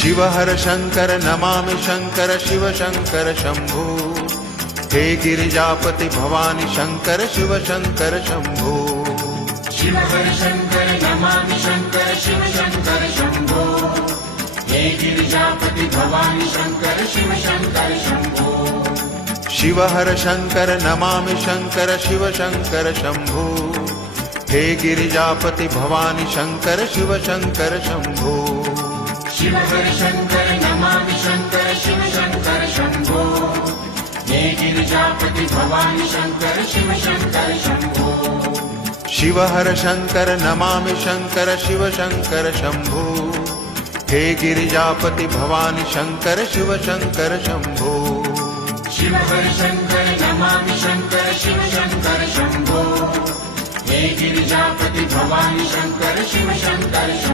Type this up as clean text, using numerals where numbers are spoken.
शिव हर शंकर नमामि शंकर शिव शंकर शंभो। हे गिरिजापति भवानी शंकर शिव शंकर शंभो। शिव हर शंकर नमामि शंकर शिव शंकर शंभो। हे गिरिजापति भवानी शंकर शिव शंकर शंभो। शिव हर शंकर नमामि शंकर शिव शंकर शंभो। हे गिरिजापति भवानी शंकर शिव शंकर शंभो। शिव हर शंकर नमामि शंकर शिव शंकर शंभो। हे गिरिजापति भवानी शंकर शिव शंकर शंभो। शिव हर शंकर नमामि शंकर शिव शंकर शंभो। हे गिरिजापति भवानी शंकर शिव शंकर शंभो। शिव हर शंकर नमामि शंकर शिव शंकर शंभो। हे गिरिजापति भवानी शंकर शिव शंकर शंभो।